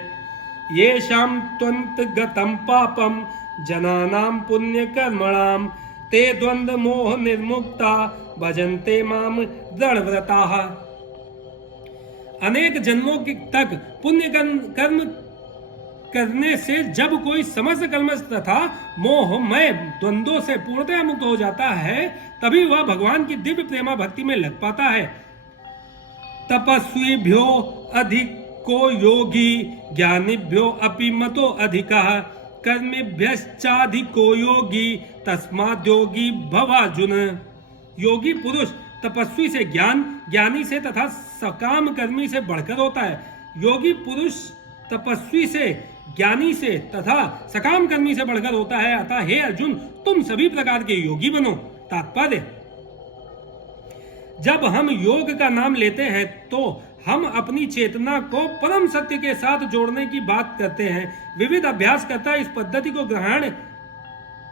ये शाम त्वंत गतम पापम जनानाम पुण्य कर्मणाम ते द्वंद्व मोह निर्मुक्ता भजन्ते माम दृढ़व्रताः। अनेक जन्मों तक पुण्य कर्म करने से जब कोई समस्त कलमश तथा मोहमय द्वंद्वों से पूर्णतः मुक्त हो जाता है, तभी वह भगवान की दिव्य प्रेमा भक्ति में लग पाता है। तपस्वीभ्यो अधिको योगी ज्ञानिभ्यो अपि मतो अधिकः कर्मिभ्यश्चाधिको योगी तस्माद् योगी भवार्जुन। योगी पुरुष तपस्वी से ज्ञानी से तथा सकाम कर्मी से बढ़कर होता है। योगी पुरुष तपस्वी से, ज्ञानी से तथा सकाम कर्मी से बढ़कर होता है। अतः हे अर्जुन, तुम सभी प्रकार के योगी बनो। तात्पर्य, जब हम योग का नाम लेते हैं तो हम अपनी चेतना को परम सत्य के साथ जोड़ने की बात करते हैं। विविध अभ्यासकर्ता इस पद्धति को ग्रहण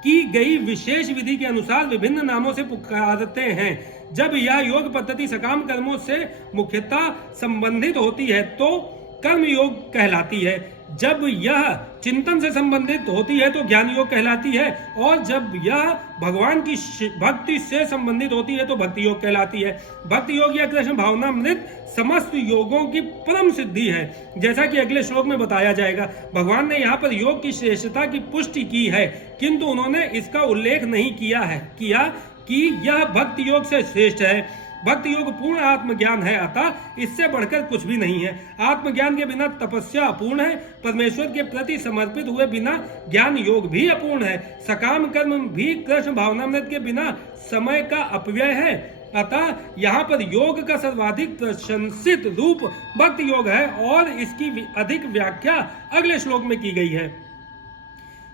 की गई विशेष विधि के अनुसार विभिन्न नामों से पुकारते हैं। जब यह योग पद्धति सकाम कर्मों से मुख्यतः संबंधित होती है तो कर्म योग कहलाती है। जब यह चिंतन से संबंधित होती है तो ज्ञान योग कहलाती है, और जब यह भगवान की भक्ति से संबंधित होती है तो भक्ति योग कहलाती है। भक्ति योग या कृष्ण भावनामृत समस्त योगों की परम सिद्धि है, जैसा कि अगले श्लोक में बताया जाएगा। भगवान ने यहाँ पर योग की श्रेष्ठता की पुष्टि की है, किंतु उन्होंने इसका उल्लेख नहीं किया कि यह भक्ति योग से श्रेष्ठ है। भक्ति योग पूर्ण आत्मज्ञान है, अतः इससे बढ़कर कुछ भी नहीं है। आत्मज्ञान के बिना तपस्या अपूर्ण है। परमेश्वर के प्रति समर्पित हुए बिना ज्ञान योग भी अपूर्ण है। सकाम कर्म भी कृष्ण भावनामृत के बिना समय का अपव्यय है। अतः यहाँ पर योग का सर्वाधिक प्रशंसित रूप भक्ति योग है और इसकी अधिक व्याख्या अगले श्लोक में की गई है।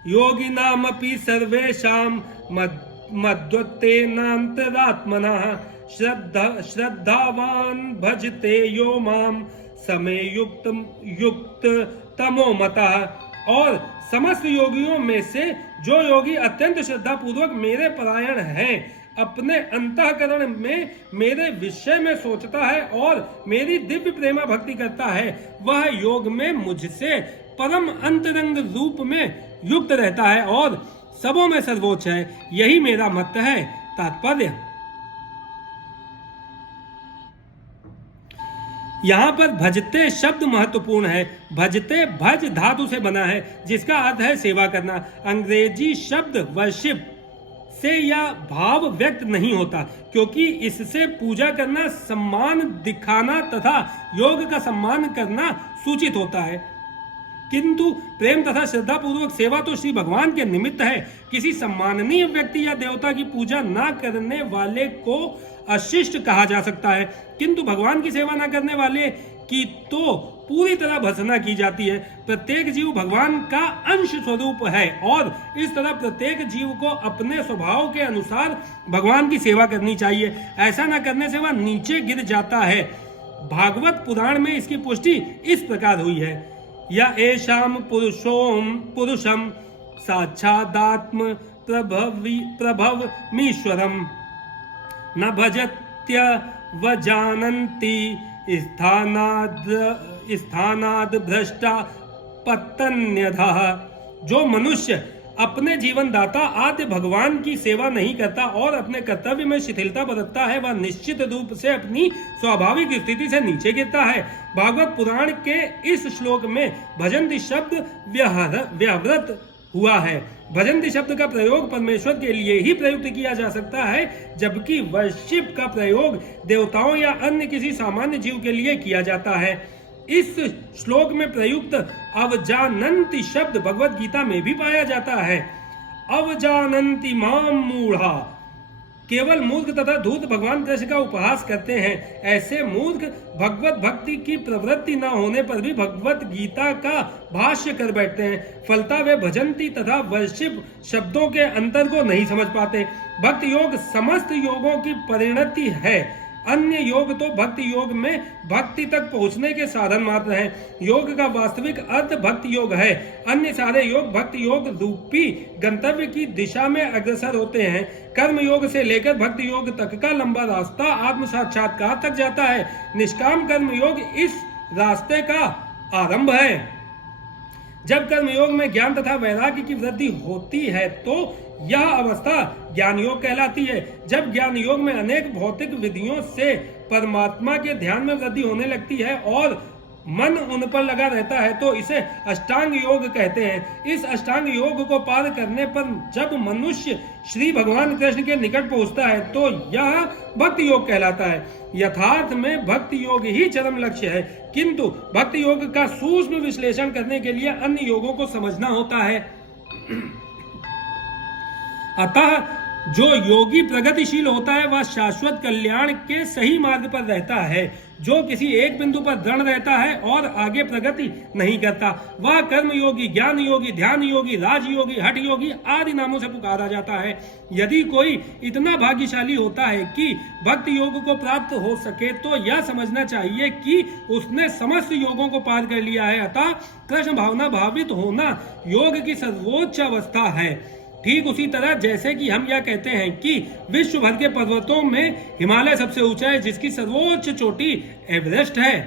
योगिनामपि सर्वेषां मद्वत्तेनान्तरात्मनः श्रद्धावान भजते यो माम समय युक्त तमो मतः। और समस्त योगियों में से जो योगी अत्यंत श्रद्धा पूर्वक मेरे परायण हैं, अपने अंतःकरण में मेरे विषय में सोचता है और मेरी दिव्य प्रेमा भक्ति करता है, वह योग में मुझसे परम अंतरंग रूप में युक्त रहता है और सबों में सर्वोच्च है। यही मेरा मत है। तात्पर्य, यहाँ पर भजते शब्द महत्वपूर्ण है। भजते भज धातु से बना है, जिसका अर्थ है सेवा करना। अंग्रेजी शब्द वर्शिप से यह भाव व्यक्त नहीं होता, क्योंकि इससे पूजा करना, सम्मान दिखाना तथा योग का सम्मान करना सूचित होता है। किंतु प्रेम तथा श्रद्धा पूर्वक सेवा तो श्री भगवान के निमित्त है। किसी सम्माननीय व्यक्ति या देवता की पूजा न करने वाले को अशिष्ट कहा जा सकता है, किंतु भगवान की सेवा न करने वाले की तो पूरी तरह भर्त्सना की जाती है। प्रत्येक जीव भगवान का अंश स्वरूप है और इस तरह प्रत्येक जीव को अपने स्वभाव के अनुसार भगवान की सेवा करनी चाहिए। ऐसा न करने से वह नीचे गिर जाता है। भागवत पुराण में इसकी पुष्टि इस प्रकार हुई है। या एषाम पुरुषम साक्षादात्म प्रभवमीश्वरम न भजत्य वजानन्ति स्थानाद भ्रष्टा पतन्यधः। जो मनुष्य अपने जीवन दाता आद्य भगवान की सेवा नहीं करता और अपने कर्तव्य में शिथिलता बरतता है, वह निश्चित रूप से अपनी स्वाभाविक स्थिति से नीचे गिरता है। भागवत पुराण के इस श्लोक में भजन्ति शब्द व्यावृत हुआ है। भजन्ति शब्द का प्रयोग परमेश्वर के लिए ही प्रयुक्त किया जा सकता है, जबकि वर्शिप का प्रयोग देवताओं या अन्य किसी सामान्य जीव के लिए किया जाता है। इस श्लोक में प्रयुक्त अवजानन्ति शब्द भगवत गीता में भी पाया जाता है। अवजानन्ति माम मूढ़ा, केवल मूर्ख तथा धूर्त भगवान कृष्ण का उपहास करते हैं। ऐसे मूर्ख भगवत भक्ति की प्रवृत्ति न होने पर भी भगवत गीता का भाष्य कर बैठते हैं। फलता वे भजंती तथा वर्षिप शब्दों के अंतर को नहीं समझ पाते। भक्ति योग समस्त योगों की परिणति है। अन्य योग तो भक्ति योग में भक्ति तक पहुंचने के साधन मात्र हैं। योग का वास्तविक अर्थ भक्ति योग है। अन्य सारे योग भक्ति योग रूपी गंतव्य की दिशा में अग्रसर होते हैं। कर्म योग से लेकर भक्ति योग तक का लंबा रास्ता आत्म साक्षात्कार तक जाता है। निष्काम कर्म योग इस रास्ते का आरंभ है। जब कर्म योग में ज्ञान तथा वैराग्य की वृद्धि होती है तो यह अवस्था ज्ञान योग कहलाती है। जब ज्ञान योग में अनेक भौतिक विधियों से परमात्मा के ध्यान में वृद्धि होने लगती है और मन उन पर लगा रहता है तो इसे अष्टांग योग कहते हैं। इस अष्टांग योग को पार करने पर जब मनुष्य श्री भगवान कृष्ण के निकट पहुंचता है तो यह भक्ति योग कहलाता है। यथार्थ में भक्ति योग ही चरम लक्ष्य है, किंतु भक्ति योग का सूक्ष्म विश्लेषण करने के लिए अन्य योगों को समझना होता है। अतः जो योगी प्रगतिशील होता है वह शाश्वत कल्याण के सही मार्ग पर रहता है। जो किसी एक बिंदु पर दृढ़ रहता है और आगे प्रगति नहीं करता वह कर्म योगी, ज्ञान योगी, ध्यान योगी, राज योगी, हठ योगी आदि नामों से पुकारा जाता है। यदि कोई इतना भाग्यशाली होता है कि भक्ति योग को प्राप्त हो सके तो यह समझना चाहिए कि उसने समस्त योगों को पार कर लिया है। अतः कृष्ण भावना भावित होना योग की सर्वोच्च अवस्था है। ठीक उसी तरह जैसे कि हम यह कहते हैं कि विश्व भर के पर्वतों में हिमालय सबसे ऊंचा है, जिसकी सर्वोच्च चोटी एवरेस्ट है।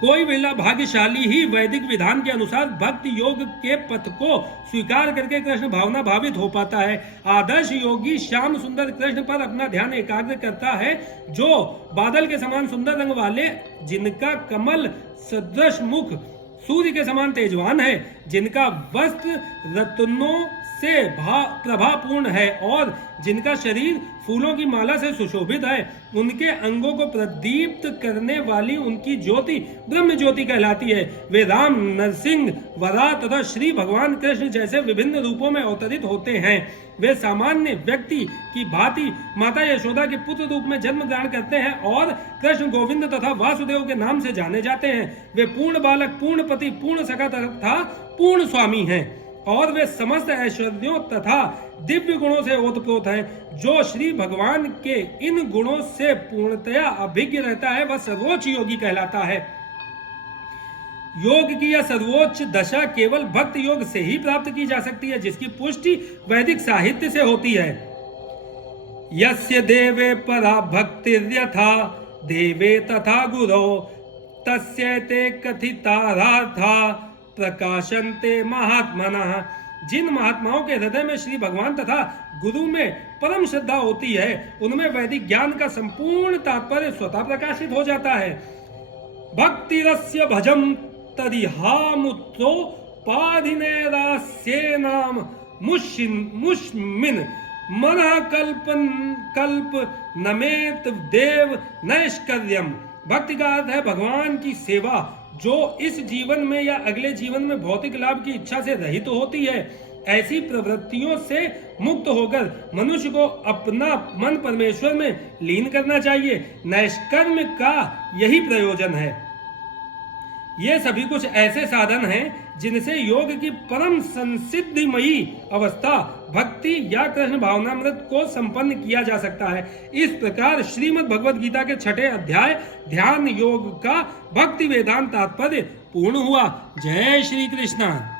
कोई बिरला भाग्यशाली ही वैदिक विधान के अनुसार भक्ति योग के पथ को स्वीकार करके कृष्ण भावना भावित हो पाता है। आदर्श योगी श्याम सुंदर कृष्ण पर अपना ध्यान एकाग्र करता है, जो बादल के समान सुंदर रंग वाले, जिनका कमल सदृश मुख सूर्य के समान तेजवान है, जिनका वस्त्र रत्नों से प्रभापूर्ण है और जिनका शरीर फूलों की माला से सुशोभित है। उनके अंगों को प्रदीप्त करने वाली उनकी ज्योति ब्रह्म ज्योति कहलाती है। वे राम, नरसिंह, वराह तथा श्री भगवान कृष्ण जैसे विभिन्न रूपों में अवतरित होते हैं। वे सामान्य व्यक्ति की भांति माता यशोदा के पुत्र रूप में जन्म ग्रहण करते हैं और कृष्ण, गोविंद तथा वासुदेव के नाम से जाने जाते हैं। वे पूर्ण बालक, पूर्ण पति, पूर्ण सखा तथा पूर्ण स्वामी हैं और वे समस्त ऐश्वर्यों तथा दिव्य गुणों से ओतप्रोत हैं। जो श्री भगवान के इन गुणों से पूर्णतया अभिज्ञ रहता है वह सर्वोच्च योगी कहलाता है। योग की यह सर्वोच्च दशा केवल भक्त योग से ही प्राप्त की जा सकती है, जिसकी पुष्टि वैदिक साहित्य से होती है। यस्य देवे परा भक्तिर्यथा देवे तथा गुरो तस्यैते कथितारार्था प्रकाशन्ते महात्मनः। जिन महात्माओं के हृदय में श्री भगवान तथा गुरु में परम श्रद्धा होती है उनमें वैदिक ज्ञान का संपूर्ण तात्पर्य स्वतः प्रकाशित हो जाता है। भक्तिरस्य भजम तदिहामुत्रो पाधिनेरास्येनाम मुष्मिन मनः कल्प नमेत देव नैष्कर्यम। भक्ति का अर्थ है भगवान की सेवा, जो इस जीवन में या अगले जीवन में भौतिक लाभ की इच्छा से रहित होती है। ऐसी प्रवृत्तियों से मुक्त होकर मनुष्य को अपना मन परमेश्वर में लीन करना चाहिए। नैष्कर्म का यही प्रयोजन है। ये सभी कुछ ऐसे साधन हैं जिनसे योग की परम संसिद्धिमयी अवस्था भक्ति या कृष्ण भावनामृत को संपन्न किया जा सकता है। इस प्रकार श्रीमद् भगवद गीता के 6ठे अध्याय ध्यान योग का भक्ति वेदांत तात्पर्य पूर्ण हुआ। जय श्री कृष्ण।